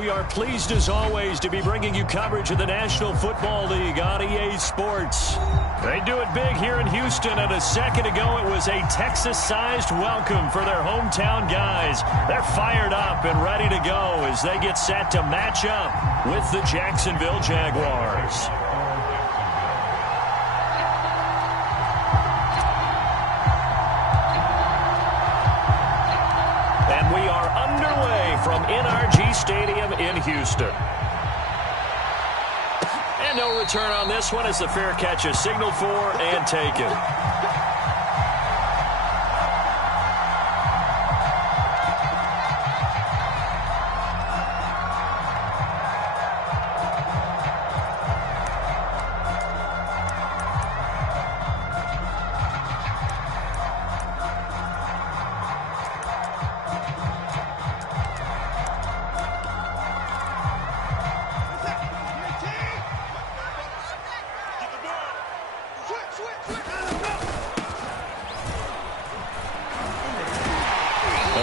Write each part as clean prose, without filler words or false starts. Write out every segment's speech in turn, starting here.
we are pleased as always to be bringing you coverage of the National Football League on EA Sports. They do it big here in Houston, and a second ago it was a Texas-sized welcome for their hometown guys. They're fired up and ready to go as they get set to match up with the Jacksonville Jaguars. And we are underway from NRG Stadium in Houston. And no return on this one as the fair catch is signaled for and taken.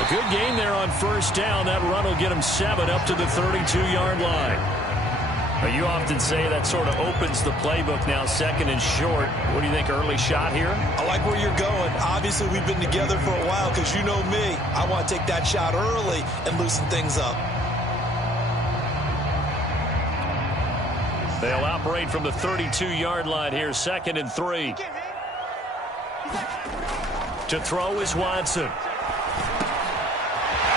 Good game there on first down. That run will get him 7 up to the 32-yard line. Now, you often say that sort of opens the playbook now, second and short. What do you think, early shot here? I like where you're going. Obviously, we've been together for a while because you know me. I want to take that shot early and loosen things up. They'll operate from the 32-yard line here, second and 3. To throw is Watson.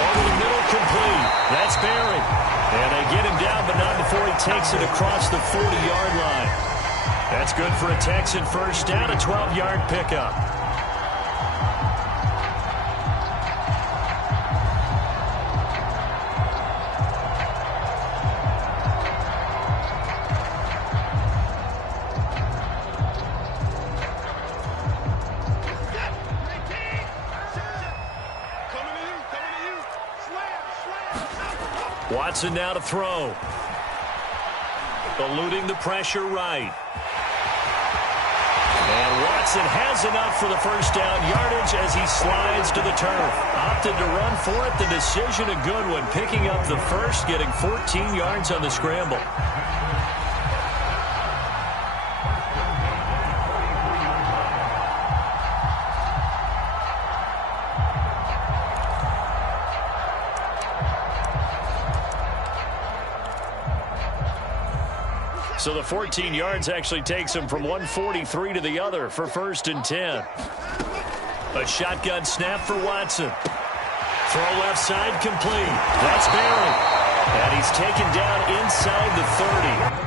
Over the middle, complete. That's Barry. And they get him down, but not before he takes it across the 40-yard line. That's good for a Texan first down, a 12-yard pickup. Watson now to throw. Eluding the pressure right. And Watson has enough for the first down yardage as he slides to the turf. Opted to run for it. The decision a good one. Picking up the first, getting 14 yards on the scramble. So the 14 yards actually takes him from 143 to the other for first and 10. A shotgun snap for Watson. Throw left side complete. That's Barry. And he's taken down inside the 30.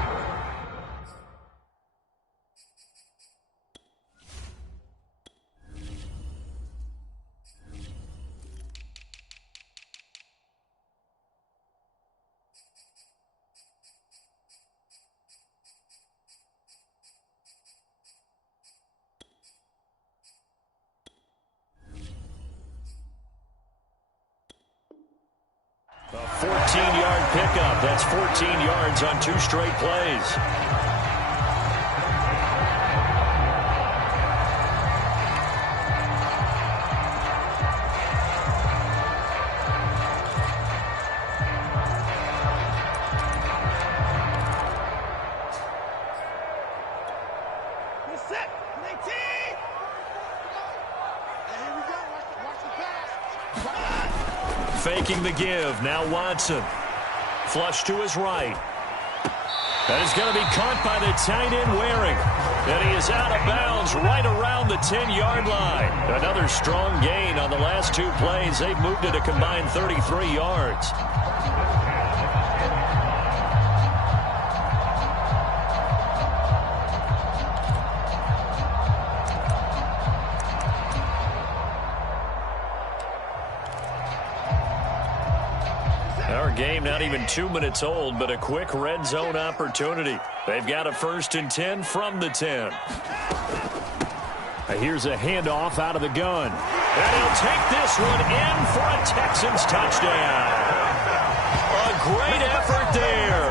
A 14-yard pickup. That's 14 yards on 2 straight plays. Faking the give. Now Watson. Flush to his right. That is going to be caught by the tight end Waring. And he is out of bounds right around the 10-yard line. Another strong gain on the last 2 plays. They've moved it a combined 33 yards. Our game not even 2 minutes old, but a quick red zone opportunity. They've got a first and 10 from the 10. Here's a handoff out of the gun. And he'll take this one in for a Texans touchdown. A great effort there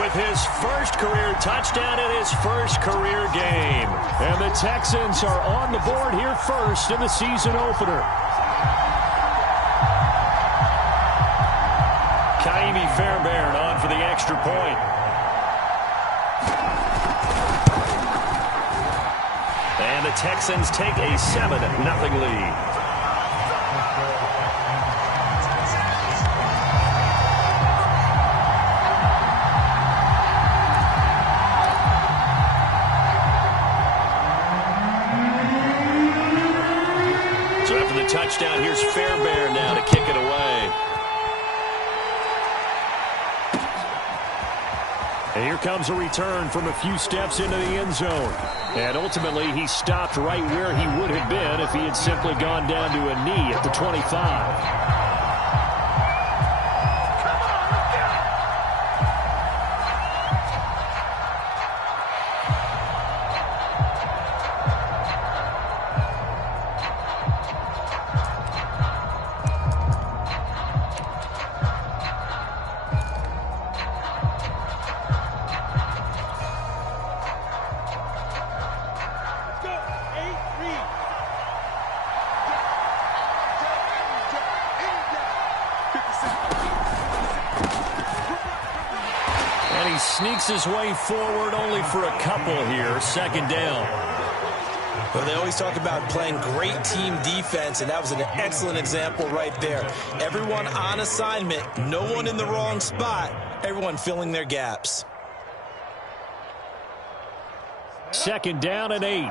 with his first career touchdown in his first career game. And the Texans are on the board here first in the season opener. Fairbairn on for the extra point. And the Texans take a 7-0 lead. So after the touchdown, here's Fairbairn now to kick it away. And here comes a return from a few steps into the end zone. And ultimately, he stopped right where he would have been if he had simply gone down to a knee at the 25. Sneaks his way forward only for a couple here. Second down. Well, they always talk about playing great team defense, and that was an excellent example right there. Everyone on assignment, no one in the wrong spot, everyone filling their gaps. Second down and 8.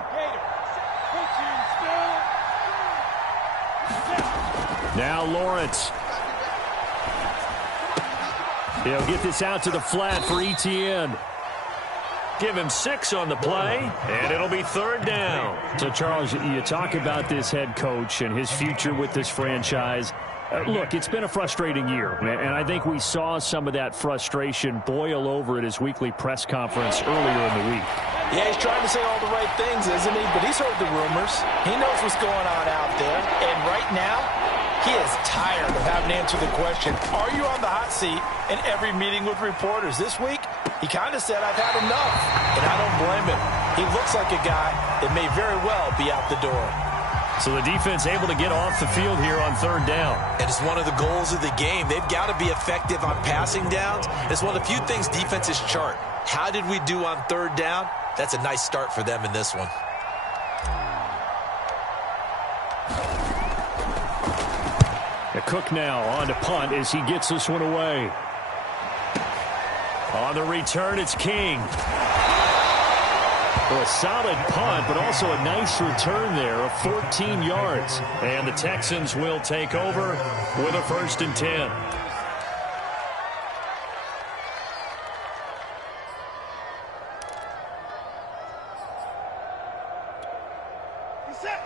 Now Lawrence. He'll get this out to the flat for Etienne. Give him 6 on the play, and it'll be third down. So, Charles, you talk about this head coach and his future with this franchise. Look, it's been a frustrating year, and I think we saw some of that frustration boil over at his weekly press conference earlier in the week. Yeah, he's trying to say all the right things, isn't he? But he's heard the rumors. He knows what's going on out there. And right now, he is tired of having to answer the question, are you on the hot seat in every meeting with reporters? This week, he kind of said, I've had enough. And I don't blame him. He looks like a guy that may very well be out the door. So the defense able to get off the field here on third down. And it's one of the goals of the game. They've got to be effective on passing downs. It's one of the few things defenses chart. How did we do on third down? That's a nice start for them in this one. Cook now on to punt as he gets this one away. On the return, it's King. Well, a solid punt, but also a nice return there of 14 yards. And the Texans will take over with a 1st and 10.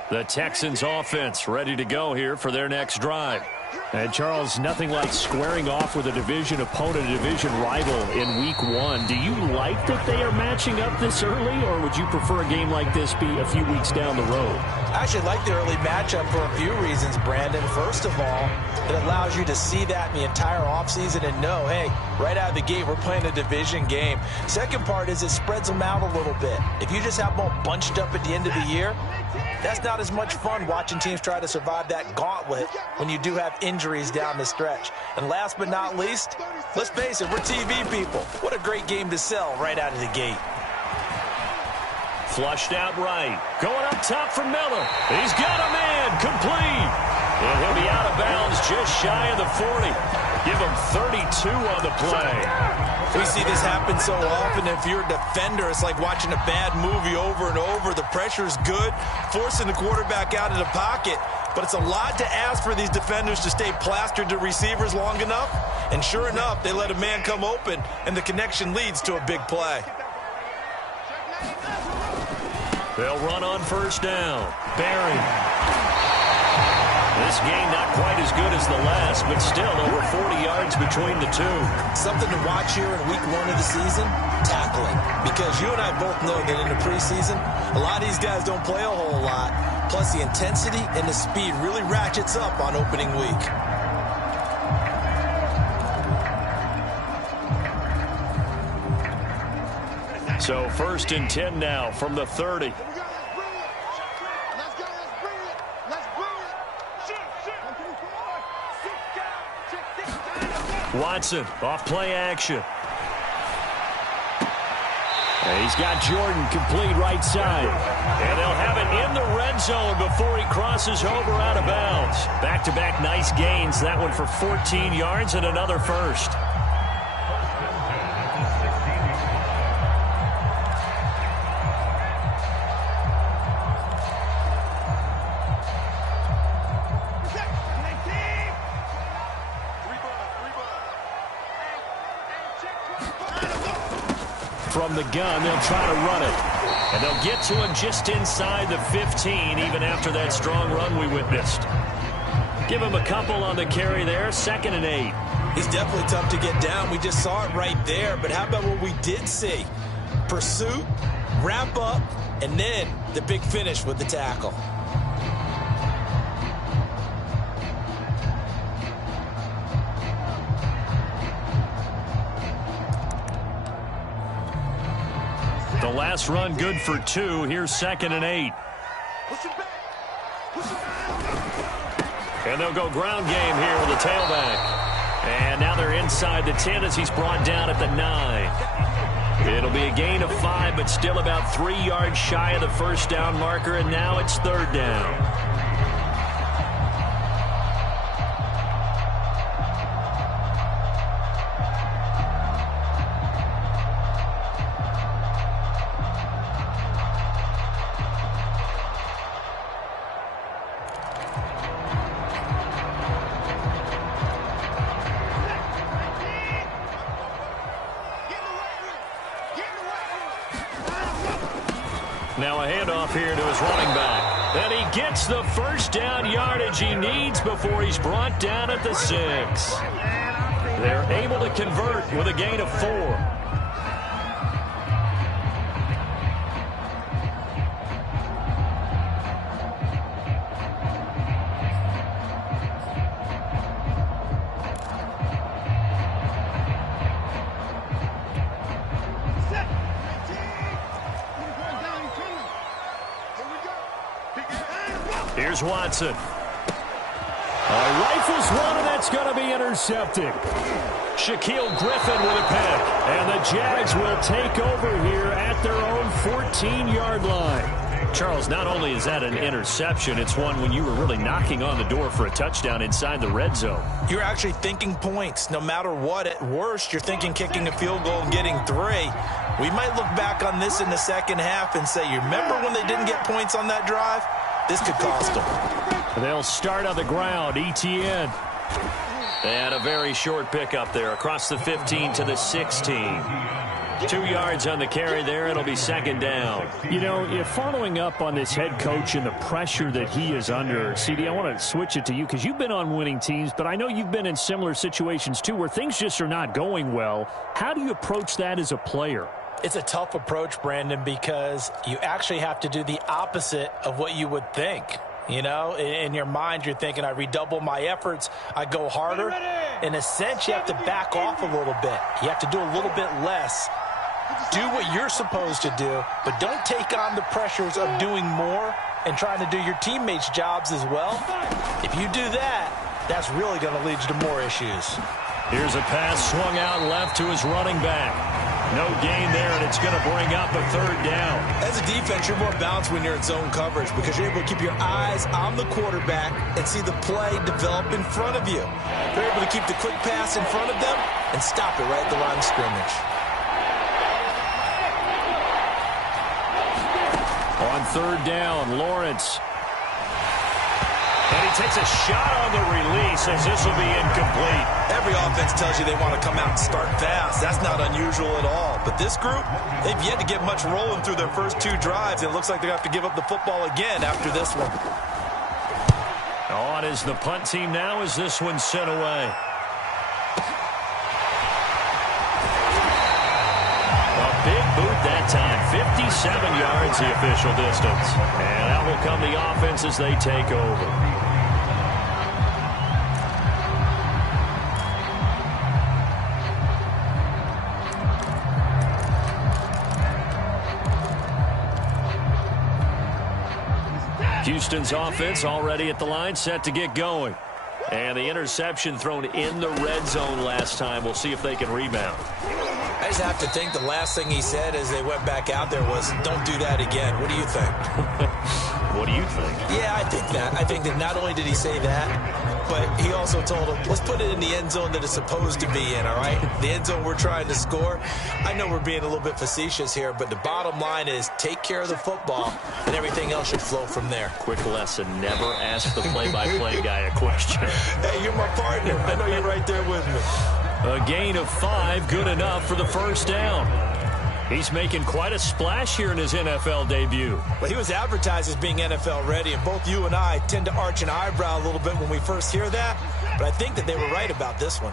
The Texans offense ready to go here for their next drive. And, Charles, nothing like squaring off with a division opponent, a division rival in week 1. Do you like that they are matching up this early, or would you prefer a game like this be a few weeks down the road? I actually like the early matchup for a few reasons, Brandon. First of all, it allows you to see that in the entire offseason and know, hey, right out of the gate, we're playing a division game. Second part is it spreads them out a little bit. If you just have them all bunched up at the end of the year, that's not as much fun watching teams try to survive that gauntlet when you do have injuries down the stretch. And last but not least, let's face it, we're TV people. What a great game to sell right out of the gate. Flushed out right. Going up top for Miller. He's got a man. Complete. And he'll be out of bounds just shy of the 40. Give him 32 on the play. We see this happen so often. If you're a defender, it's like watching a bad movie over and over. The pressure's good, forcing the quarterback out of the pocket. But it's a lot to ask for these defenders to stay plastered to receivers long enough. And sure enough, they let a man come open, and the connection leads to a big play. They'll run on 1st down. Barry. This game not quite as good as the last, but still over 40 yards between the two. Something to watch here in week 1 of the season, tackling. Because you and I both know that in the preseason, a lot of these guys don't play a whole lot. Plus the intensity and the speed really ratchets up on opening week. So 1st and 10 now from the 30. Watson off play action. And he's got Jordan complete right side. And they'll have it in the red zone before he crosses over out of bounds. Back-to-back nice gains. That one for 14 yards and another first. From the gun, they'll try to run it. And they'll get to him just inside the 15, even after that strong run we witnessed. Give him a couple on the carry there, 2nd and 8. He's definitely tough to get down. We just saw it right there. But how about what we did see? Pursuit, wrap up, and then the big finish with the tackle. The last run good for 2. Here's 2nd and 8. And they'll go ground game here with the tailback. And now they're inside the 10 as he's brought down at the 9. It'll be a gain of 5, but still about 3 yards shy of the first down marker, and now it's 3rd down. Now a handoff here to his running back. And he gets the first down yardage he needs before he's brought down at the 6. They're able to convert with a gain of 4. Here's Watson. Rifles one, and that's going to be intercepted. Shaquille Griffin with a pick. And the Jags will take over here at their own 14-yard line. Charles, not only is that an interception, it's one when you were really knocking on the door for a touchdown inside the red zone. You're actually thinking points. No matter what, at worst, you're thinking kicking a field goal and getting 3. We might look back on this in the second half and say, you remember when they didn't get points on that drive? This could cost them. They'll start on the ground. ETN. And a very short pickup there across the 15 to the 16. 2 yards on the carry there. It'll be 2nd down. You know, if following up on this head coach and the pressure that he is under, CD, I want to switch it to you because you've been on winning teams, but I know you've been in similar situations too where things just are not going well. How do you approach that as a player? It's a tough approach, Brandon, because you actually have to do the opposite of what you would think. You know, in your mind, you're thinking, I redouble my efforts, I go harder. In a sense, you have to back off a little bit. You have to do a little bit less. Do what you're supposed to do, but don't take on the pressures of doing more and trying to do your teammates' jobs as well. If you do that, that's really going to lead you to more issues. Here's a pass swung out left to his running back. No gain there, and it's going to bring up a 3rd down. As a defense, you're more balanced when you're in zone coverage because you're able to keep your eyes on the quarterback and see the play develop in front of you. You're able to keep the quick pass in front of them and stop it right at the line of scrimmage. On 3rd down, Lawrence. And he takes a shot on the release as this will be incomplete. Every offense tells you they want to come out and start fast. That's not unusual at all. But this group, they've yet to get much rolling through their first 2 drives. It looks like they're going to have to give up the football again after this one. On is the punt team now as this one's sent away. A big boot that time. 57 yards the official distance. And out will come the offense as they take over. Houston's offense already at the line, set to get going. And the interception thrown in the red zone last time. We'll see if they can rebound. I just have to think the last thing he said as they went back out there was, don't do that again. What do you think? What do you think? Yeah, I think that. I think that not only did he say that, but he also told him, let's put it in the end zone that it's supposed to be in, all right? The end zone we're trying to score. I know we're being a little bit facetious here, but the bottom line is take care of the football, and everything else should flow from there. Quick lesson, never ask the play-by-play guy a question. Hey, you're my partner. I know you're right there with me. A gain of 5, good enough for the first down. He's making quite a splash here in his NFL debut. Well, he was advertised as being NFL ready, and both you and I tend to arch an eyebrow a little bit when we first hear that, but I think that they were right about this one.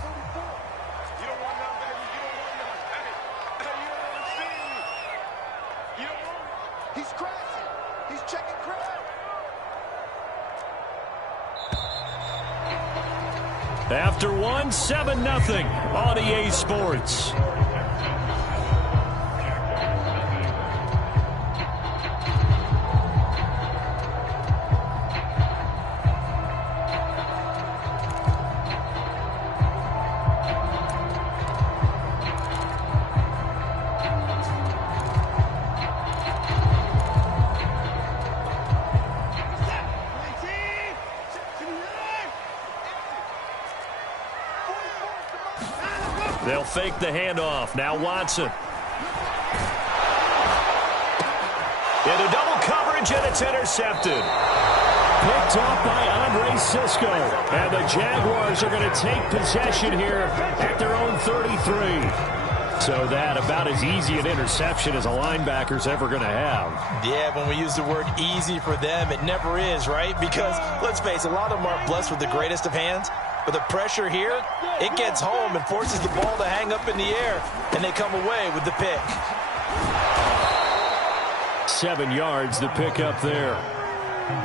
He's crashing. He's checking crash. After 1, 7-0 on EA Sports. They'll fake the handoff. Now Watson. Into double coverage, and it's intercepted. Picked off by Andre Cisco. And the Jaguars are going to take possession here at their own 33. So that about as easy an interception as a linebacker's ever going to have. Yeah, when we use the word easy for them, it never is, right? Because, let's face it, a lot of them aren't blessed with the greatest of hands. But the pressure here, it gets home and forces the ball to hang up in the air, and they come away with the pick. 7 yards, the pick up there.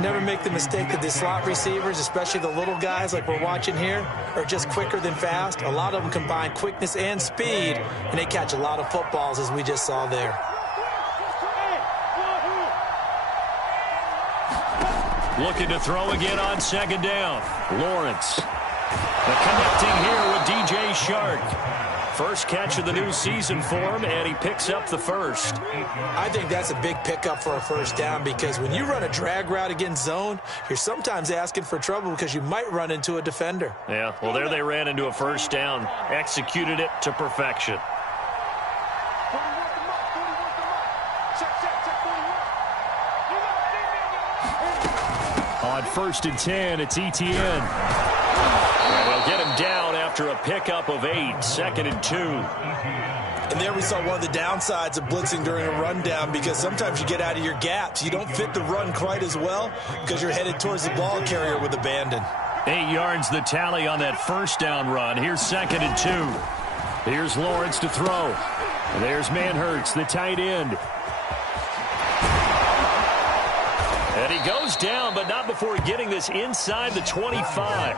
Never make the mistake that the slot receivers, especially the little guys like we're watching here, are just quicker than fast. A lot of them combine quickness and speed, and they catch a lot of footballs, as we just saw there. Looking to throw again on second down. Lawrence. The connecting here with DJ Shark. First catch of the new season for him, and he picks up the first. I think that's a big pickup for a first down, because when you run a drag route against zone, you're sometimes asking for trouble because you might run into a defender. Yeah, well, there they ran into a first down. Executed it to perfection. On 1st and 10, it's Etienne. And they'll get him down after a pickup of 8, 2nd and 2. And there we saw one of the downsides of blitzing during a rundown, because sometimes you get out of your gaps. You don't fit the run quite as well because you're headed towards the ball carrier with abandon. 8 yards the tally on that first down run. Here's 2nd and 2. Here's Lawrence to throw. And there's Manhurts, the tight end. And he goes down, but not before getting this inside the 25.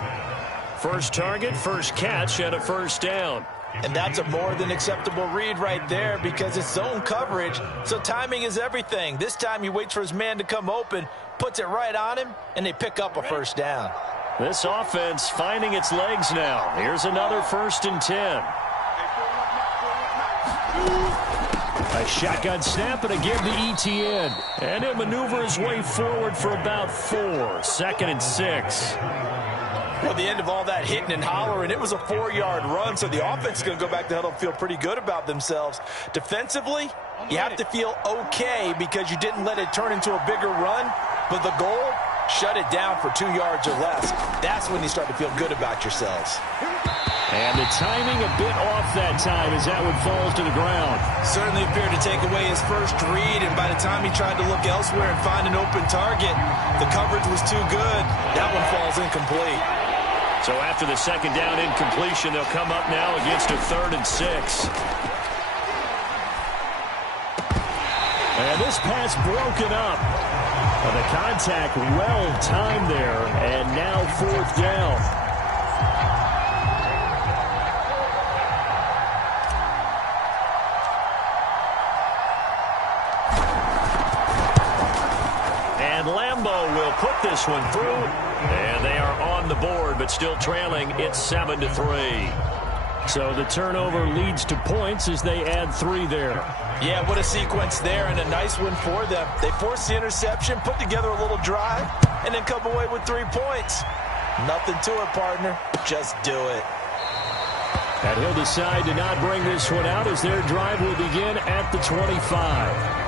First target, first catch, and a first down. And that's a more than acceptable read right there, because it's zone coverage, so timing is everything. This time he waits for his man to come open, puts it right on him, and they pick up a first down. This offense finding its legs now. Here's another 1st and 10. A shotgun snap and a give to Etienne. And he'll maneuver his way forward for about 4. 2nd and 6. Well, the end of all that hitting and hollering, it was a 4-yard run, so the offense is going to go back to huddle and feel pretty good about themselves. Defensively, you have to feel okay because you didn't let it turn into a bigger run, but the goal, shut it down for 2 yards or less. That's when you start to feel good about yourselves. And the timing a bit off that time as that one falls to the ground. Certainly appeared to take away his first read, and by the time he tried to look elsewhere and find an open target, the coverage was too good. That one falls incomplete. So after the second down incompletion, they'll come up now against a 3rd and 6. And this pass broken up. The contact well timed there, and now 4th down. And Lambeau will put get this one through. And they are on the board, but still trailing. It's 7-3. So the turnover leads to points as they add 3 there. Yeah, what a sequence there, and a nice one for them. They forced the interception, put together a little drive, and then come away with 3 points. Nothing to it, partner. Just do it. And he'll decide to not bring this one out as their drive will begin at the 25.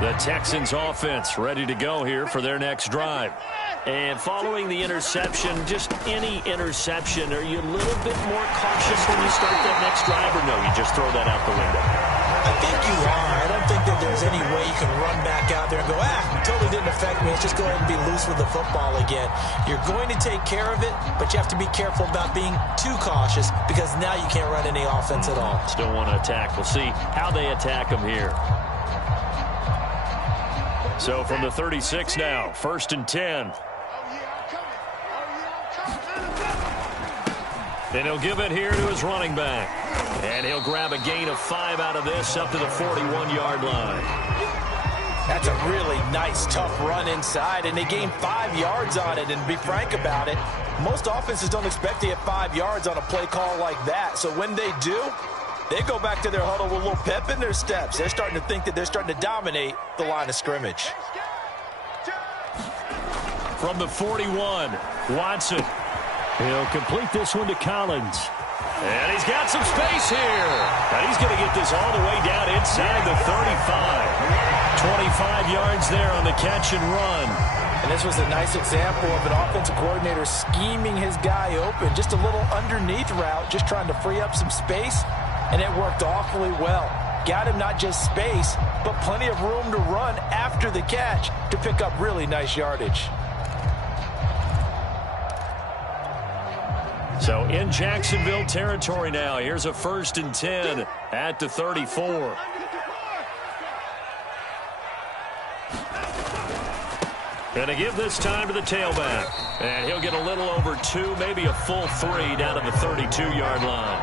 The Texans offense ready to go here for their next drive. And following the interception, just any interception, are you a little bit more cautious when you start that next drive, or no, you just throw that out the window? I think you are. I don't think that there's any way you can run back out there and go, totally didn't affect me. Let's just go ahead and be loose with the football again. You're going to take care of it, but you have to be careful about being too cautious because now you can't run any offense at all. Still want to attack. We'll see how they attack them here. So from the 36 now, 1st and 10. And he'll give it here to his running back. And he'll grab a gain of 5 out of this up to the 41-yard line. That's a really nice, tough run inside, and they gained 5 yards on it. And to be frank about it, most offenses don't expect to get 5 yards on a play call like that. So when they do, they go back to their huddle with a little pep in their steps. They're starting to think that they're starting to dominate the line of scrimmage. From the 41, Watson. He'll complete this one to Collins. And he's got some space here. And he's going to get this all the way down inside the 35. 25 yards there on the catch and run. And this was a nice example of an offensive coordinator scheming his guy open. Just a little underneath route, just trying to free up some space. And it worked awfully well. Got him not just space, but plenty of room to run after the catch to pick up really nice yardage. So in Jacksonville territory now. Here's a 1st and 10 at the 34. And to give this time to the tailback. And he'll get a little over 2, maybe a full 3 down to the 32-yard line.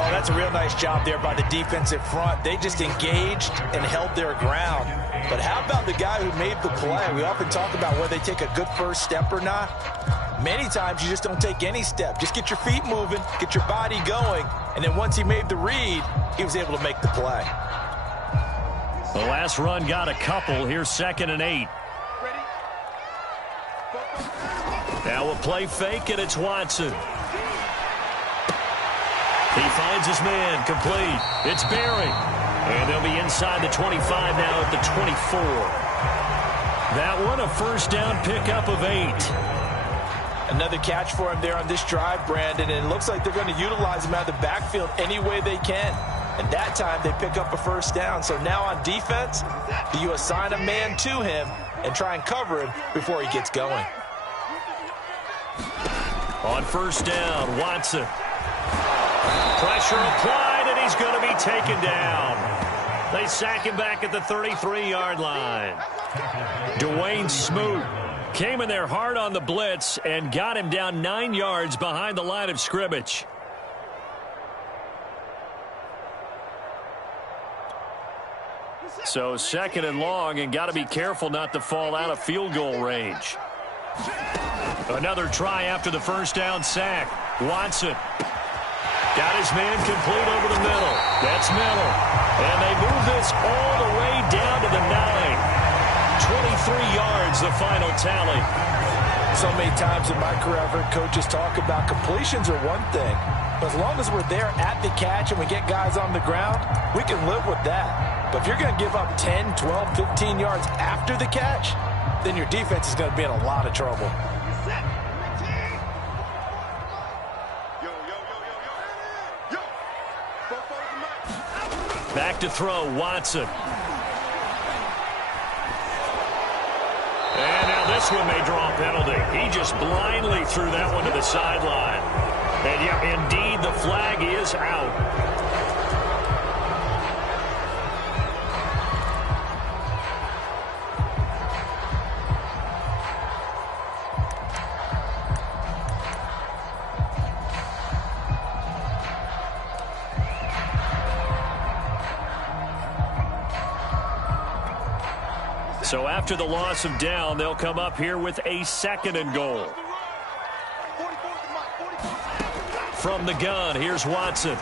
Oh, that's a real nice job there by the defensive front. They just engaged and held their ground. But how about the guy who made the play? We often talk about whether they take a good first step or not. Many times you just don't take any step. Just get your feet moving, get your body going, and then once he made the read, he was able to make the play. The last run got a couple. Here's 2nd and 8. Now a play fake, and it's Watson. He finds his man, complete. It's Berry. And they'll be inside the 25 now at the 24. That one, a first down pickup of 8. Another catch for him there on this drive, Brandon, and it looks like they're going to utilize him out of the backfield any way they can. And that time they pick up a first down. So now on defense, do you assign a man to him and try and cover him before he gets going? On first down, Watson. Pressure applied, and he's going to be taken down. They sack him back at the 33-yard line. Dwayne Smoot came in there hard on the blitz and got him down 9 yards behind the line of scrimmage. So 2nd and long, and got to be careful not to fall out of field goal range. Another try after the first down sack. Watson got his man complete over the middle. That's middle. And they move this all the way down to the 9. 23 yards, the final tally. So many times in my career, I've heard coaches talk about completions are one thing. But as long as we're there at the catch and we get guys on the ground, we can live with that. But if you're going to give up 10, 12, 15 yards after the catch, then your defense is going to be in a lot of trouble. Back to throw, Watson. And now this one may draw a penalty. He just blindly threw that one to the sideline. And yeah, indeed, the flag is out. So after the loss of down, they'll come up here with a 2nd and goal. From the gun, here's Watson.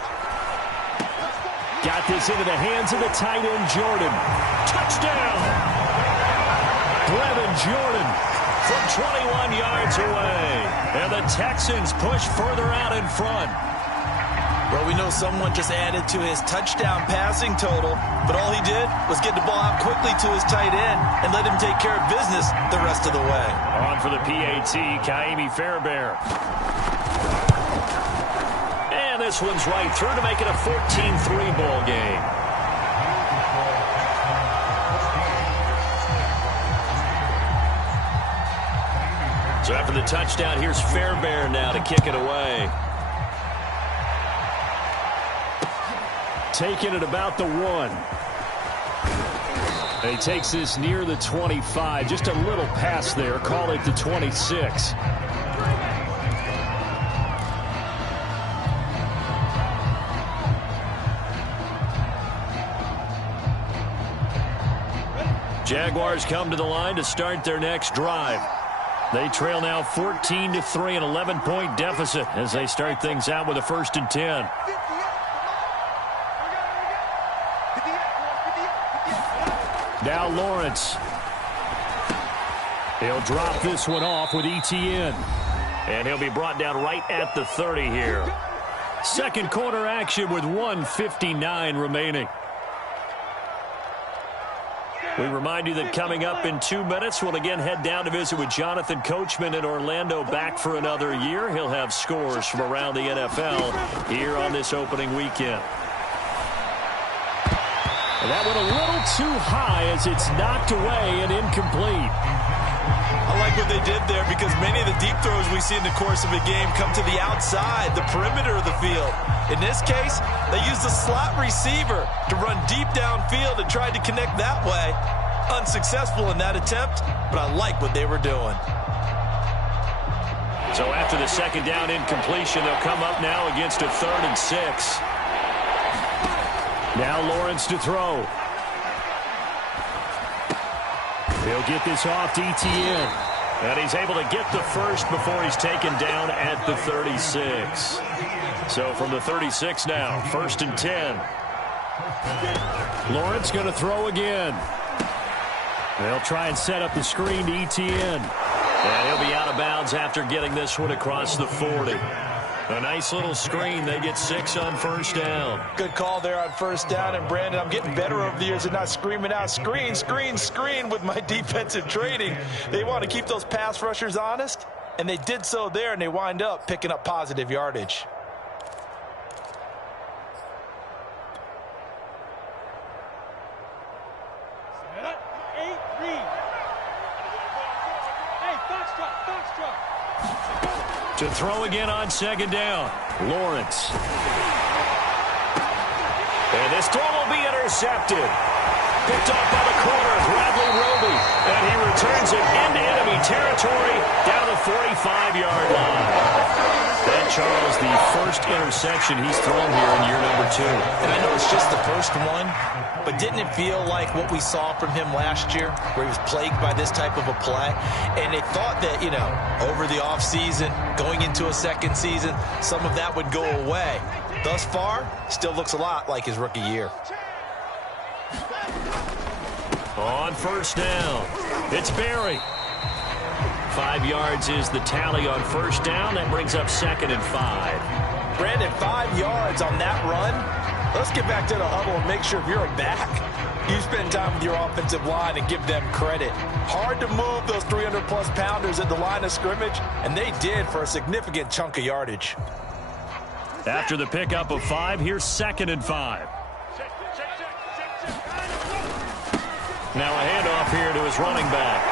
Got this into the hands of the tight end, Jordan. Touchdown! Brevin Jordan from 21 yards away. And the Texans push further out in front. Well, we know someone just added to his touchdown passing total, but all he did was get the ball out quickly to his tight end and let him take care of business the rest of the way. On for the PAT, Kaimi Fairbairn. And this one's right through to make it a 14-3 ball game. So after the touchdown, here's Fairbairn now to kick it away. Taking it about the 1. And he takes this near the 25. Just a little pass there. Call it the 26. Jaguars come to the line to start their next drive. They trail now 14-3, an 11-point deficit as they start things out with a 1st and 10. Now Lawrence. He'll drop this one off with ETN. And he'll be brought down right at the 30 here. 2nd quarter action with 1:59 remaining. We remind you that coming up in 2 minutes, we'll again head down to visit with Jonathan Coachman in Orlando, back for another year. He'll have scores from around the NFL here on this opening weekend. And that went a little too high as it's knocked away and incomplete. I like what they did there because many of the deep throws we see in the course of a game come to the outside, the perimeter of the field. In this case, they used the slot receiver to run deep downfield and tried to connect that way. Unsuccessful in that attempt, but I like what they were doing. So after the 2nd down incompletion, they'll come up now against a 3rd and 6. Now Lawrence to throw. He'll get this off to ETN. And he's able to get the first before he's taken down at the 36. So from the 36 now, 1st and 10. Lawrence going to throw again. They'll try and set up the screen to ETN. And he'll be out of bounds after getting this one across the 40. A nice little screen. They get 6 on 1st down. Good call there on 1st down. And, Brandon, I'm getting better over the years at not screaming out, screen, screen, screen with my defensive training. They want to keep those pass rushers honest, and they did so there, and they wind up picking up positive yardage. To throw again on 2nd down. Lawrence. And this throw will be intercepted. Picked off by the corner, Bradley Roby. And he returns it into enemy territory down the 45-yard line. And Charles, the first interception he's thrown here in year number 2. And I know it's just the first one, but didn't it feel like what we saw from him last year, where he was plagued by this type of a play? And they thought that, you know, over the offseason, going into a 2nd season, some of that would go away. Thus far, still looks a lot like his rookie year. On 1st down, it's Berry. 5 yards is the tally on 1st down. That brings up 2nd and 5. Brandon, 5 yards on that run. Let's get back to the huddle and make sure if you're a back, you spend time with your offensive line and give them credit. Hard to move those 300-plus pounders at the line of scrimmage, and they did for a significant chunk of yardage. After the pickup of 5, here's 2nd and 5. Now a handoff here to his running back.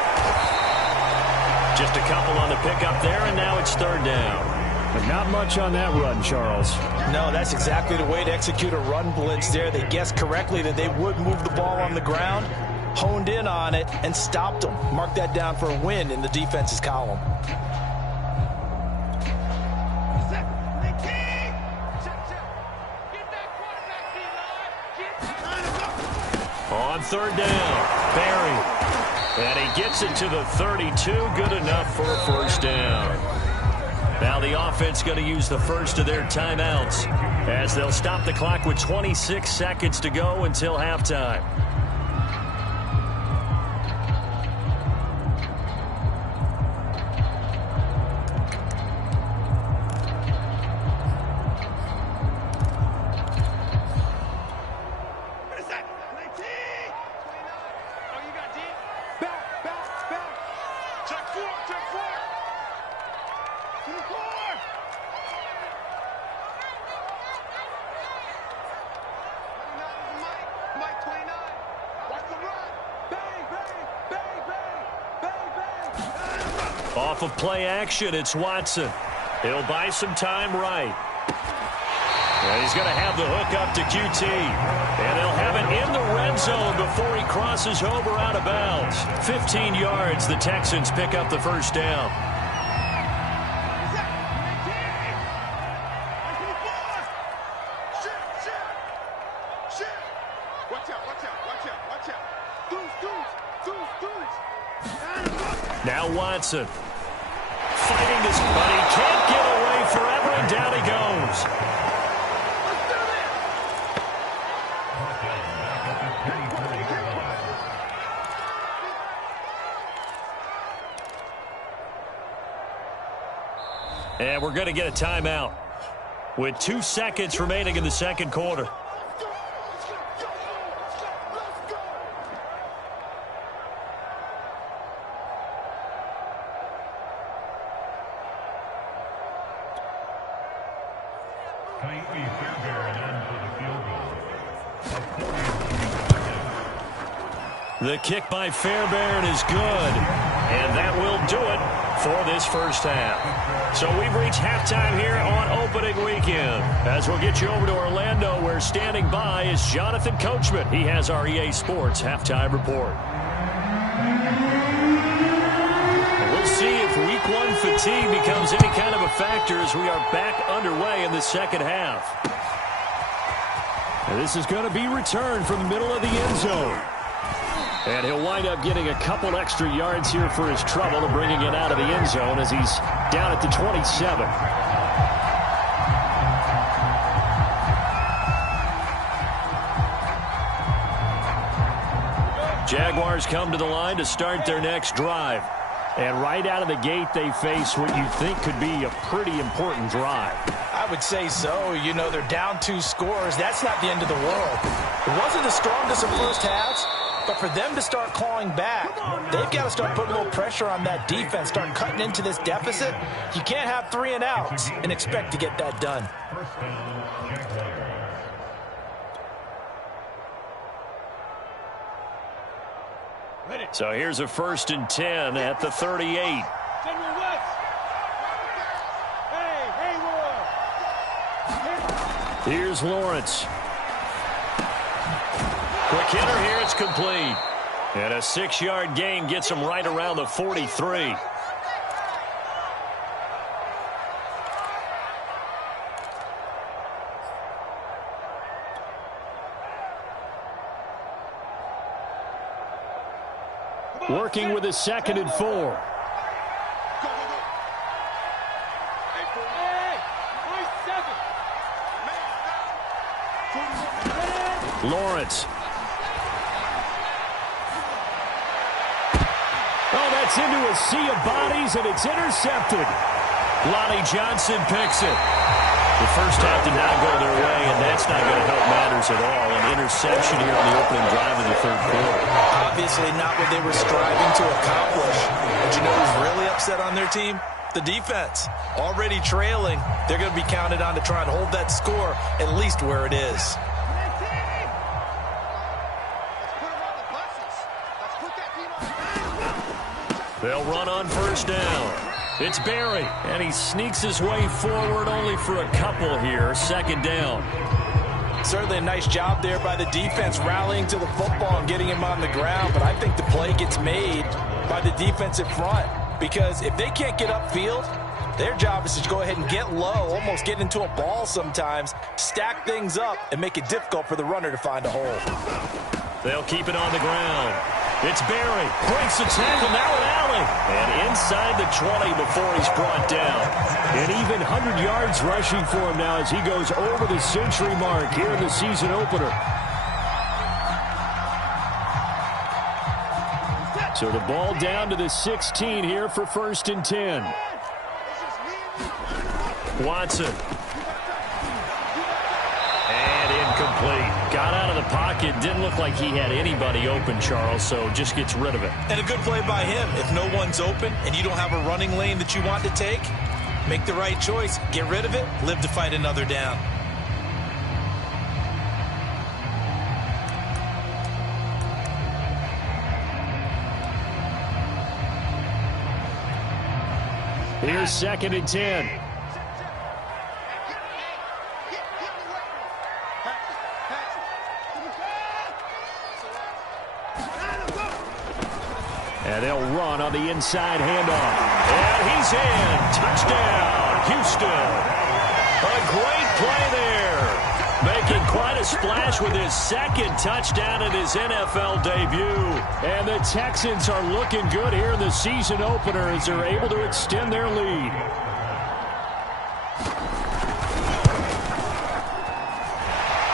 Just a couple on the pickup there, and now it's 3rd down. But not much on that run, Charles. No, that's exactly the way to execute a run blitz there. They guessed correctly that they would move the ball on the ground, honed in on it, and stopped them. Mark that down for a win in the defense's column. On 3rd down, Berry. And he gets it to the 32. Good enough for a first down. Now the offense going to use the first of their timeouts as they'll stop the clock with 26 seconds to go until halftime. Off of play action, it's Watson. He'll buy some time right. And he's going to have the hook up to QT. And they'll have it in the red zone before he crosses over out of bounds. 15 yards, the Texans pick up the first down. Now Watson fighting this, but he can't get away forever, and down he goes. And we're going to get a timeout with 2 seconds remaining in the second quarter. The kick by Fairbairn is good, and that will do it for this first half. So we've reached halftime here on opening weekend. As we'll get you over to Orlando, where standing by is Jonathan Coachman. He has our EA Sports halftime report. We'll see if week one fatigue becomes any kind of a factor as we are back underway in the second half. And this is going to be returned from the middle of the end zone. And he'll wind up getting a couple extra yards here for his trouble to bringing it out of the end zone as he's down at the 27. Jaguars come to the line to start their next drive. And right out of the gate, they face what you think could be a pretty important drive. I would say so. You know, they're down 2 scores. That's not the end of the world. It wasn't the strongest of first halves, but for them to start clawing back, they've got to start putting a little pressure on that defense, start cutting into this deficit. You can't have 3 and outs and expect to get that done. So here's a 1st and 10 at the 38. Here's Lawrence. Quick hitter here, it's complete. And a 6-yard gain gets him right around the 43. Working with a 2nd and 4. Lawrence. Oh, that's into a sea of bodies, and it's intercepted. Lonnie Johnson picks it. The first half did not go their way, and that's not going to help matters at all. An interception here on the opening drive of the 3rd quarter. Obviously not what they were striving to accomplish. But you know who's really upset on their team? The defense. Already trailing, they're going to be counted on to try and hold that score at least where it is. They'll run on 1st down. It's Barry, and he sneaks his way forward only for a couple here. 2nd down. Certainly a nice job there by the defense rallying to the football and getting him on the ground, but I think the play gets made by the defensive front because if they can't get upfield, their job is to go ahead and get low, almost get into a ball sometimes, stack things up, and make it difficult for the runner to find a hole. They'll keep it on the ground. It's Berry. Breaks the tackle. Now an alley. And inside the 20 before he's brought down. And even 100 yards rushing for him now as he goes over the century mark here in the season opener. So the ball down to the 16 here for 1st and 10. Watson. And incomplete. Got out of the pocket. Didn't look like he had anybody open, Charles, so just gets rid of it. And a good play by him. If no one's open and you don't have a running lane that you want to take, make the right choice. Get rid of it. Live to fight another down. Here's 2nd and 10. And they'll run on the inside handoff. And he's in. Touchdown, Houston. A great play there. Making quite a splash with his 2nd touchdown in his NFL debut. And the Texans are looking good here in the season opener as they're able to extend their lead.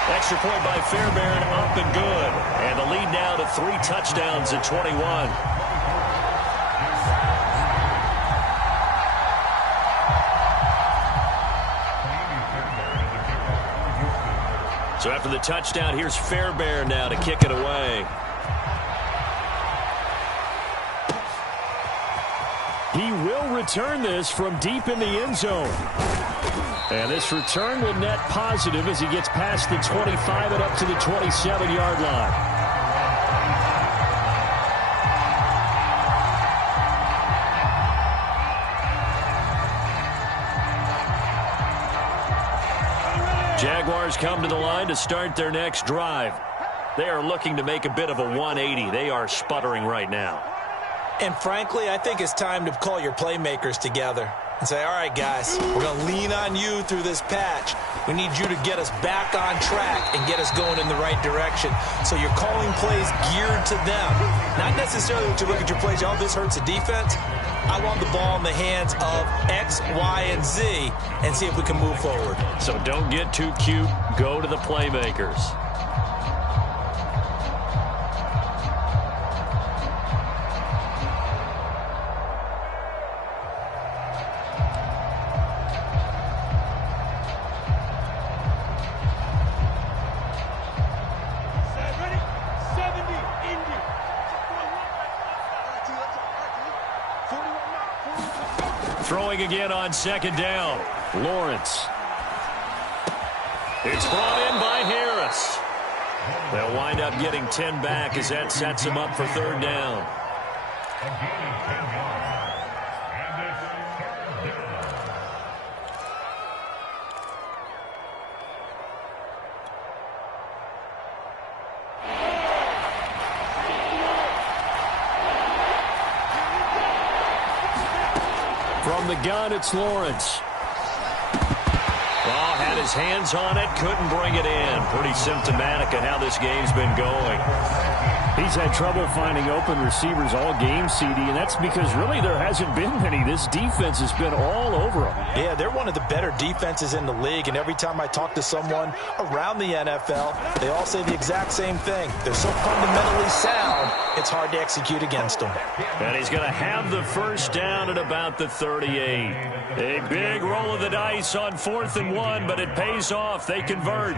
Extra point by Fairbairn, up and good. And the lead now to 3 touchdowns at 21. So after the touchdown, here's Fairbairn now to kick it away. He will return this from deep in the end zone. And this return will net positive as he gets past the 25 and up to the 27-yard line. Jaguars come to the line to start their next drive. They are looking to make a bit of a 180. They are sputtering right now. And frankly, I think it's time to call your playmakers together and say, all right, guys, we're going to lean on you through this patch. We need you to get us back on track and get us going in the right direction. So you're calling plays geared to them. Not necessarily to look at your plays, oh, this hurts the defense. I want the ball in the hands of X, Y, and Z and see if we can move forward. So don't get too cute. Go to the playmakers. Throwing again on 2nd down. Lawrence. It's brought in by Harris. They'll wind up getting 10 back as that sets them up for 3rd down. From the gun, it's Lawrence. Oh, had his hands on it, couldn't bring it in. Pretty symptomatic of how this game's been going. He's had trouble finding open receivers all game, CD, and that's because really there hasn't been many. This defense has been all over him. Yeah, they're one of the better defenses in the league, and every time I talk to someone around the NFL, they all say the exact same thing. They're so fundamentally sound, it's hard to execute against them. And he's going to have the 1st down at about the 38. A big roll of the dice on 4th and 1, but it pays off. They convert.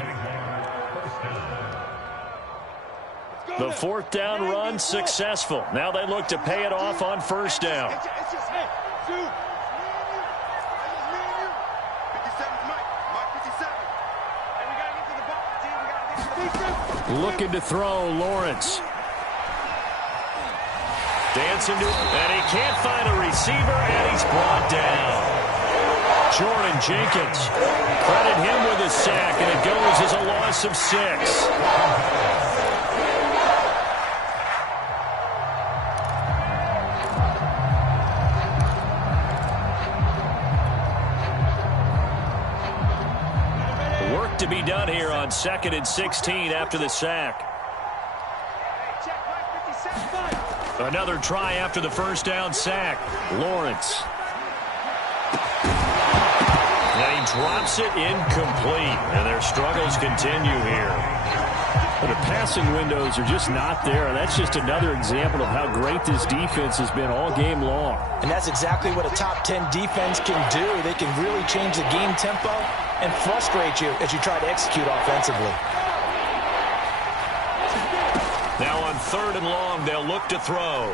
The 4th down run successful. Now they look to pay it off on 1st down. Looking to throw, Lawrence. Dancing to, and he can't find a receiver, and he's brought down. Jordan Jenkins. Credit him with a sack, and it goes as a loss of 6. Work to be done here on 2nd and 16 after the sack. Check, Mike, 57. Another try after the first down sack. Lawrence. And he drops it incomplete. And their struggles continue here. But the passing windows are just not there. And that's just another example of how great this defense has been all game long. And that's exactly what a top 10 defense can do. They can really change the game tempo and frustrate you as you try to execute offensively. Now on 3rd and long, they'll look to throw.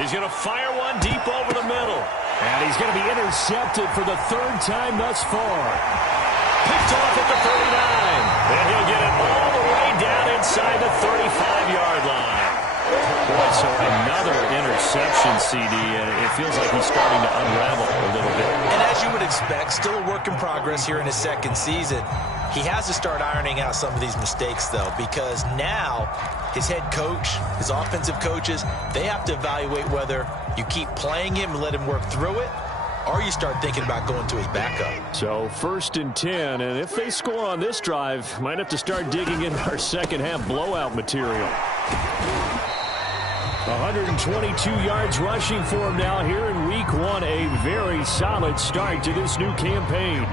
He's going to fire one deep over the middle. And he's going to be intercepted for the 3rd time thus far. Picked off at the 39. And he'll get it all the way down inside the 35-yard line. Boy, so another interception, CD, and it feels like he's starting to unravel a little bit. And as you would expect, still a work in progress here in his 2nd season. He has to start ironing out some of these mistakes, though, because now his head coach, his offensive coaches, they have to evaluate whether you keep playing him and let him work through it, or you start thinking about going to his backup. So 1st and 10, and if they score on this drive, might have to start digging in our second-half blowout material. 122 yards rushing for him now here in Week 1. A very solid start to this new campaign.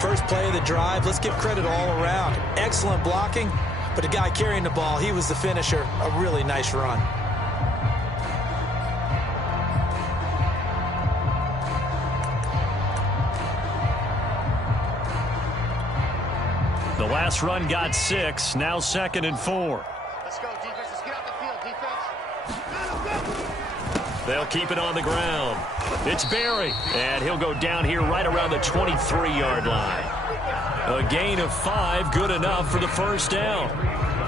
First play of the drive, let's give credit all around. Excellent blocking, but the guy carrying the ball, he was the finisher. A really nice run. The last run got 6, now 2nd and 4. Let's go, defense. Let's get out the field, defense. They'll keep it on the ground. It's Berry, and he'll go down here right around the 23-yard line. A gain of 5, good enough for the 1st down.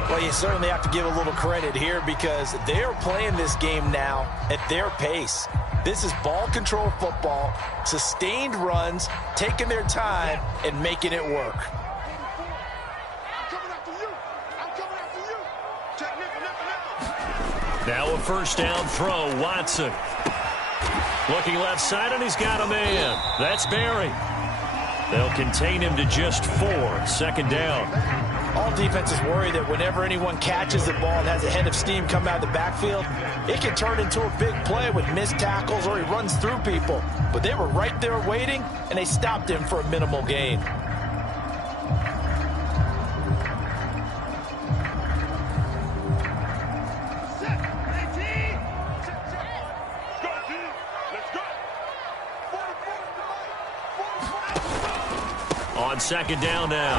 Well, you certainly have to give a little credit here because they're playing this game now at their pace. This is ball control football, sustained runs, taking their time, and making it work. Now a 1st down throw, Watson. Looking left side, and he's got a man. That's Berry. They'll contain him to just 4, 2nd down. All defenses worry that whenever anyone catches the ball and has a head of steam come out of the backfield, it can turn into a big play with missed tackles or he runs through people. But they were right there waiting, and they stopped him for a minimal gain. On 2nd down now,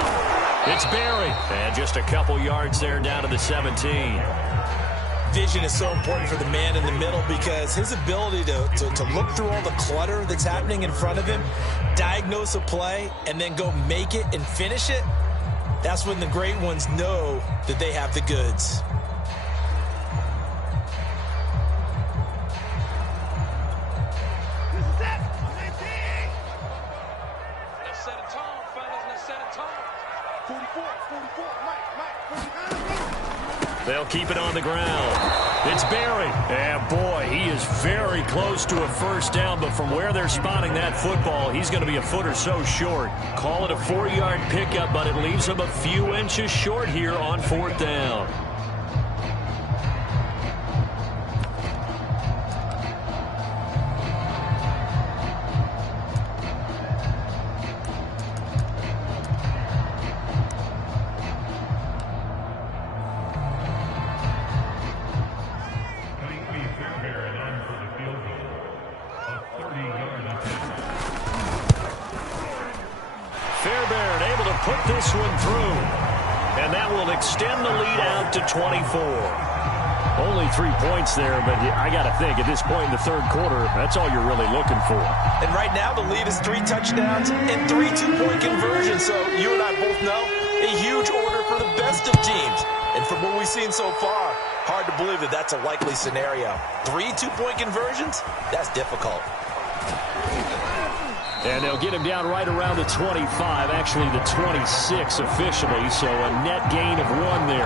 it's Berry. And just a couple yards there down to the 17. Vision is so important for the man in the middle because his ability to look through all the clutter that's happening in front of him, diagnose a play, and then go make it and finish it, that's when the great ones know that they have the goods. They'll keep it on the ground. It's Berry. And boy, he is very close to a 1st down, but from where they're spotting that football, he's going to be a foot or so short. Call it a 4-yard pickup, but it leaves him a few inches short here on 4th down. Put this one through, and that will extend the lead out to 24. Only 3 points there, but I got to think at this point in the 3rd quarter, that's all you're really looking for. And right now the lead is 3 touchdowns and 3 two-point conversions. So you and I both know a huge order for the best of teams. And from what we've seen so far, hard to believe that that's a likely scenario. 3 two-point conversions? That's difficult. And they'll get him down right around the 25, actually the 26 officially, so a net gain of 1 there.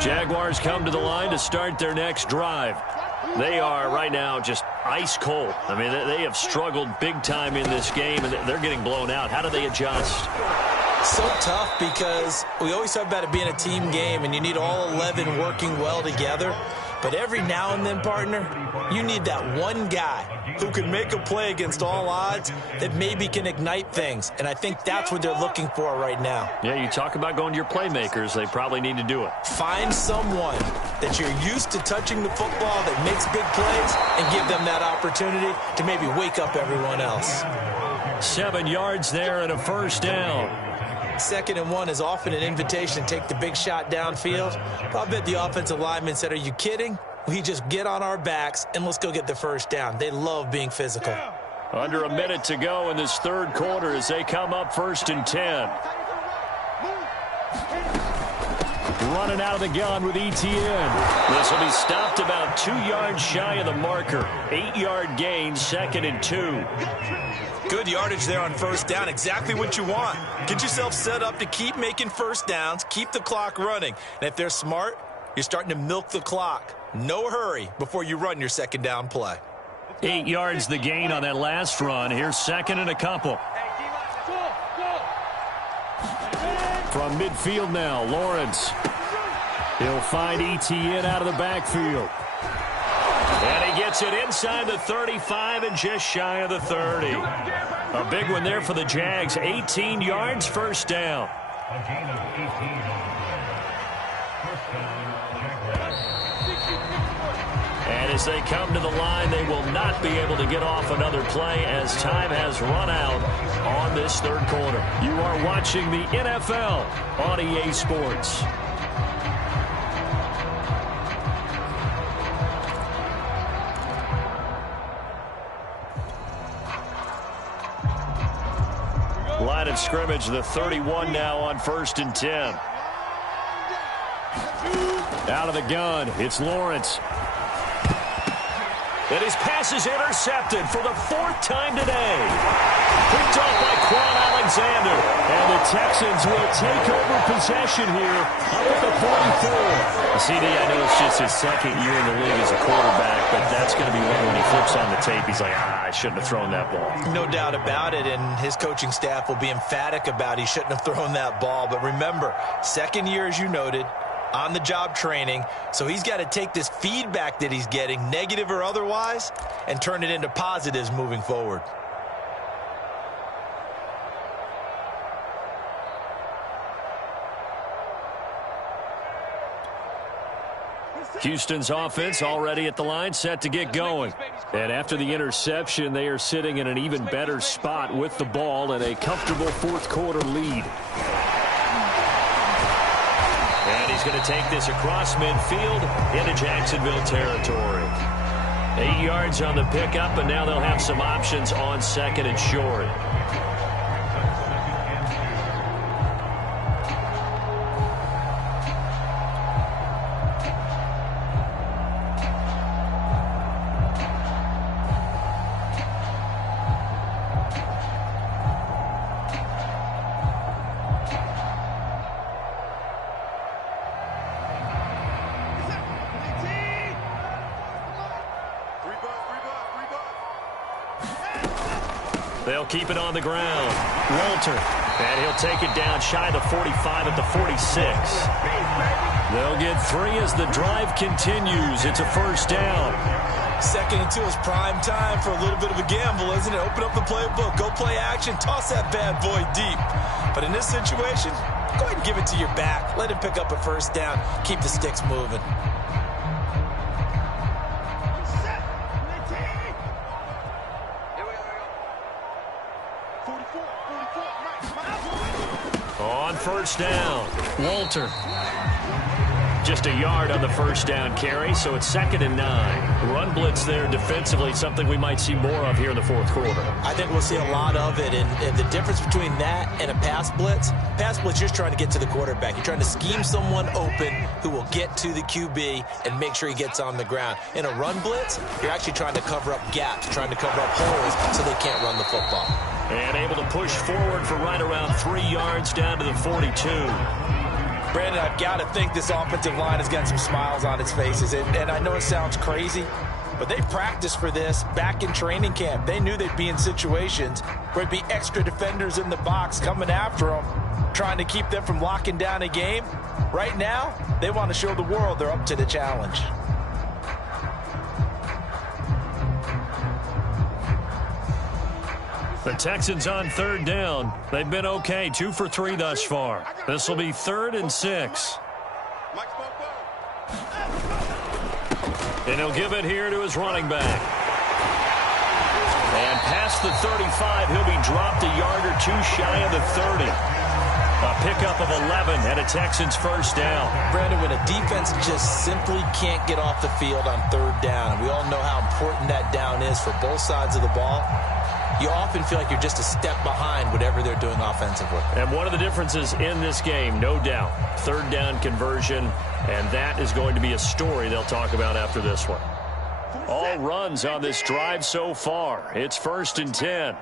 Jaguars come to the line to start their next drive. They are right now just ice cold. I mean, they have struggled big time in this game, and they're getting blown out. How do they adjust? So tough because we always talk about it being a team game, and you need all 11 working well together. But every now and then, partner, you need that one guy who can make a play against all odds that maybe can ignite things. And I think that's what they're looking for right now. Yeah, you talk about going to your playmakers. They probably need to do it. Find someone that you're used to touching the football that makes big plays and give them that opportunity to maybe wake up everyone else. 7 yards there and a first down. 2nd and 1 is often an invitation to take the big shot downfield. I bet the offensive lineman said, are you kidding? We just get on our backs and let's go get the first down. They love being physical. Under a minute to go in this third quarter as they come up 1st and 10. Running out of the gun with ETN. This will be stopped about 2 yards shy of the marker. 8-yard gain, 2nd and 2. Good yardage there on first down. Exactly what you want. Get yourself set up to keep making first downs, keep the clock running. And if they're smart, you're starting to milk the clock. No hurry before you run your second down play. 8 yards the gain on that last run. Here's 2nd and a couple. From midfield now, Lawrence. He'll find ETN out of the backfield. And he gets it inside the 35 and just shy of the 30. A big one there for the Jags. 18 yards, first down. And as they come to the line, they will not be able to get off another play as time has run out on this third quarter. You are watching the NFL on EA Sports. Line of scrimmage, the 31 now on 1st and 10. Out of the gun, it's Lawrence. And his pass is intercepted for the 4th time today. Picked off by Quan Alexander. And the Texans will take over possession here up at the 44. CD, I know it's just his 2nd year in the league as a quarterback, but that's going to be one when he flips on the tape. He's like, I shouldn't have thrown that ball. No doubt about it, and his coaching staff will be emphatic about he shouldn't have thrown that ball. But remember, 2nd year, as you noted, on-the-job training, so he's got to take this feedback that he's getting, negative or otherwise, and turn it into positives moving forward. Houston's offense already at the line, set to get going. And after the interception, they are sitting in an even better spot with the ball and a comfortable 4th quarter lead. And he's going to take this across midfield into Jacksonville territory. 8 yards on the pickup, and now they'll have some options on 2nd and short. They'll keep it on the ground. Walter. And he'll take it down shy of the 45 at the 46. They'll get 3 as the drive continues. It's a first down. 2nd and 2 is prime time for a little bit of a gamble, isn't it? Open up the playbook. Go play action. Toss that bad boy deep. But in this situation, go ahead and give it to your back. Let him pick up a first down. Keep the sticks moving. On first down, Walter. Just a yard on the first down carry, so it's 2nd and 9. Run blitz there defensively, something we might see more of here in the 4th quarter. I think we'll see a lot of it, and the difference between that and a pass blitz, you're just trying to get to the quarterback. You're trying to scheme someone open who will get to the QB and make sure he gets on the ground. In a run blitz, you're actually trying to cover up gaps, trying to cover up holes so they can't run the football. And able to push forward for right around 3 yards down to the 42. Brandon, I've got to think this offensive line has got some smiles on its faces. And I know it sounds crazy, But they practiced for this back in training camp. They knew they'd be in situations where there'd be extra defenders in the box coming after them, trying to keep them from locking down a game. Right now, they want to show the world they're up to the challenge. The Texans on third down. They've been okay, 2 for 3 thus far. This will be 3rd and 6. And he'll give it here to his running back. And past the 35, he'll be dropped a yard or 2 shy of the 30. A pickup of 11 and a Texans first down. Brandon, when a defense just simply can't get off the field on third down, and we all know how important that down is for both sides of the ball, you often feel like you're just a step behind whatever they're doing offensively. And one of the differences in this game, no doubt, third down conversion, and that is going to be a story they'll talk about after this one. All runs on this drive so far. It's 1st and 10.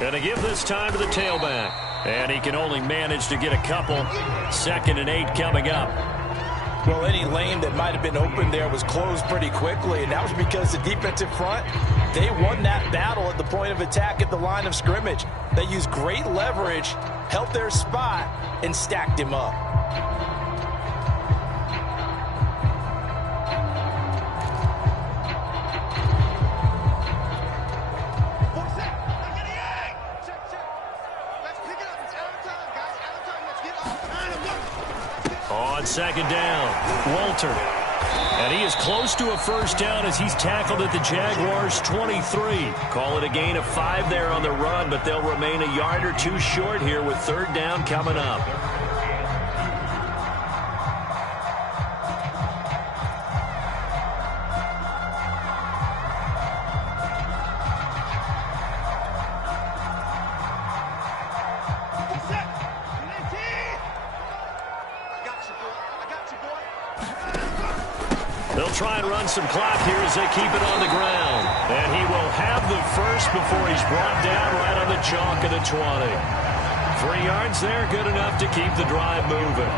Gonna give this time to the tailback. And he can only manage to get a couple. 2nd and 8 coming up. Well, any lane that might have been open there was closed pretty quickly, and that was because the defensive front, they won that battle at the point of attack at the line of scrimmage. They used great leverage, held their spot, and stacked him up. On 2nd down, Walter. And he is close to a first down as he's tackled at the Jaguars' 23. Call it a gain of 5 there on the run, but they'll remain a yard or 2 short here with 3rd down coming up. They'll try and run some clock here as they keep it on the ground. And he will have the first before he's brought down right on the chalk of the 20. 3 yards there, good enough to keep the drive moving.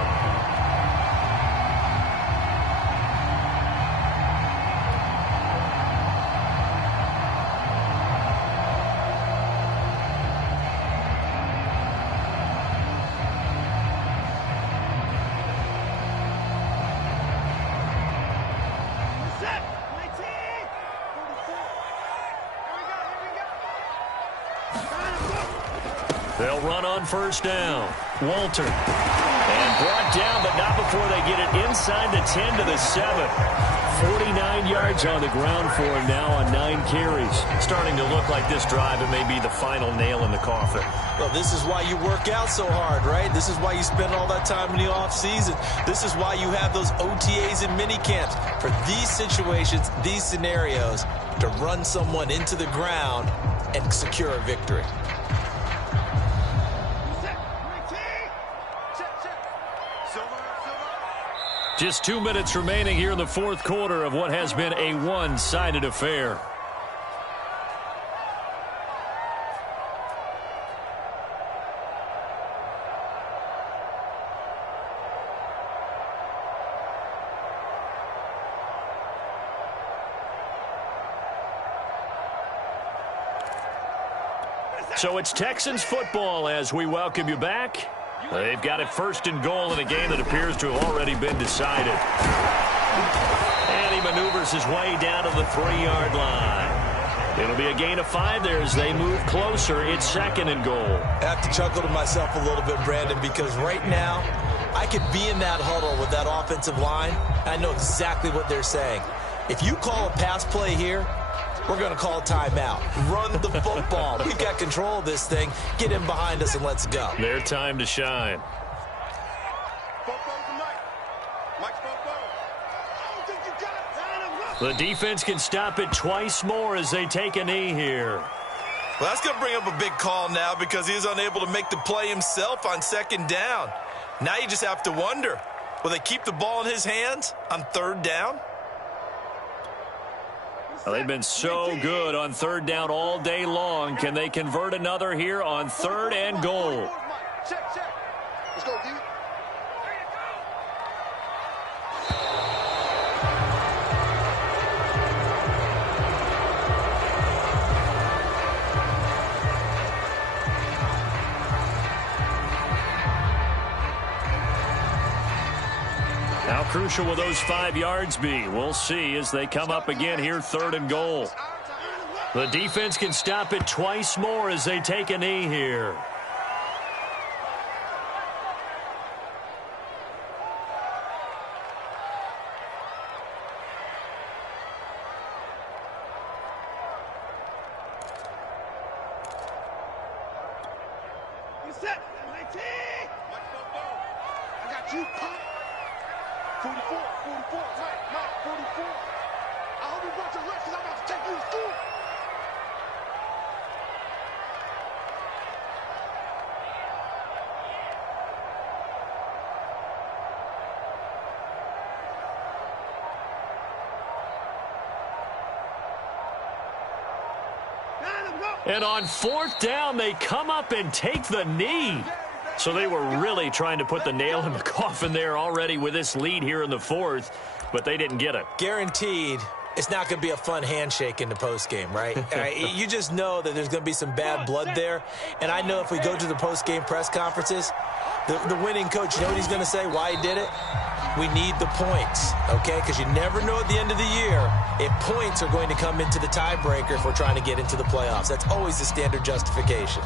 They'll run on first down. Walter. And brought down, but not before they get it inside the 10 to the 7. 49 yards on the ground for him now on 9 carries. Starting to look like this drive, it may be the final nail in the coffin. Well, this is why you work out so hard, right? This is why you spend all that time in the offseason. This is why you have those OTAs and mini camps. For these situations, these scenarios, to run someone into the ground and secure a victory. Just 2 minutes remaining here in the 4th quarter of what has been a one-sided affair. So it's Texans football as we welcome you back. They've got it 1st and goal in a game that appears to have already been decided. And he maneuvers his way down to the 3-yard line. It'll be a gain of 5 there as they move closer. It's 2nd and goal. I have to chuckle to myself a little bit, Brandon, because right now I could be in that huddle with that offensive line. I know exactly what they're saying. If you call a pass play here, we're going to call a timeout. Run the football. We've got control of this thing. Get in behind us and let's go. Their time to shine. The defense can stop it twice more as they take a knee here. Well, that's going to bring up a big call now because he was unable to make the play himself on 2nd down. Now you just have to wonder, will they keep the ball in his hands on 3rd down? Well, they've been so good on 3rd down all day long. Can they convert another here on 3rd and goal? Check. Let's go, D. crucial will those 5 yards be? We'll see as they come up again here, 3rd and goal. The defense can stop it twice more as they take a knee here. Set. 19. I got you. 44. Mike, 44. I hope you brought your lunch because I'm about to take you to school. And on 4th down, they come up and take the knee. So they were really trying to put the nail in the coffin there already with this lead here in the 4th, but they didn't get it. Guaranteed it's not going to be a fun handshake in the postgame, right? You just know that there's going to be some bad blood there. And I know if we go to the postgame press conferences, the winning coach, you know what he's going to say, why he did it? We need the points, okay? Because you never know at the end of the year if points are going to come into the tiebreaker if we're trying to get into the playoffs. That's always the standard justification.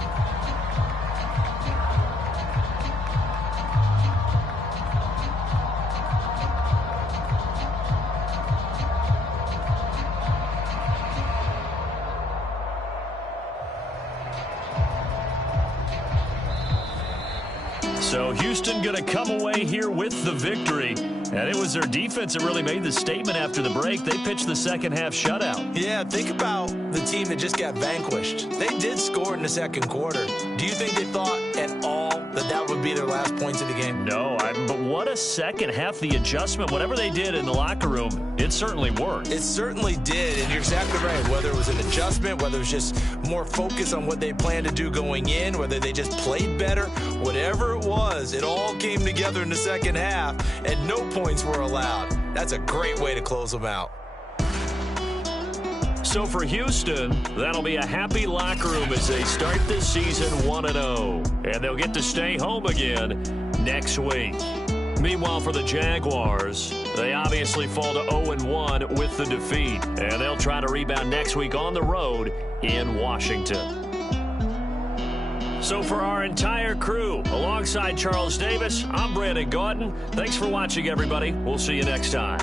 So Houston going to come away here with the victory. And it was their defense that really made the statement after the break. They pitched the second half shutout. Yeah, think about the team that just got vanquished. They did score in the second quarter. Do you think they thought at all that that would be their last points of the game? No, but what a second half. The adjustment, whatever they did in the locker room, it certainly worked. It certainly did, and you're exactly right. Whether it was an adjustment, whether it was just more focus on what they planned to do going in, whether they just played better, whatever it was, it all came together in the second half, and no points were allowed. That's a great way to close them out. So for Houston, that'll be a happy locker room as they start this season 1-0. And they'll get to stay home again next week. Meanwhile, for the Jaguars, they obviously fall to 0-1 with the defeat. And they'll try to rebound next week on the road in Washington. So for our entire crew, alongside Charles Davis, I'm Brandon Gaudin. Thanks for watching, everybody. We'll see you next time.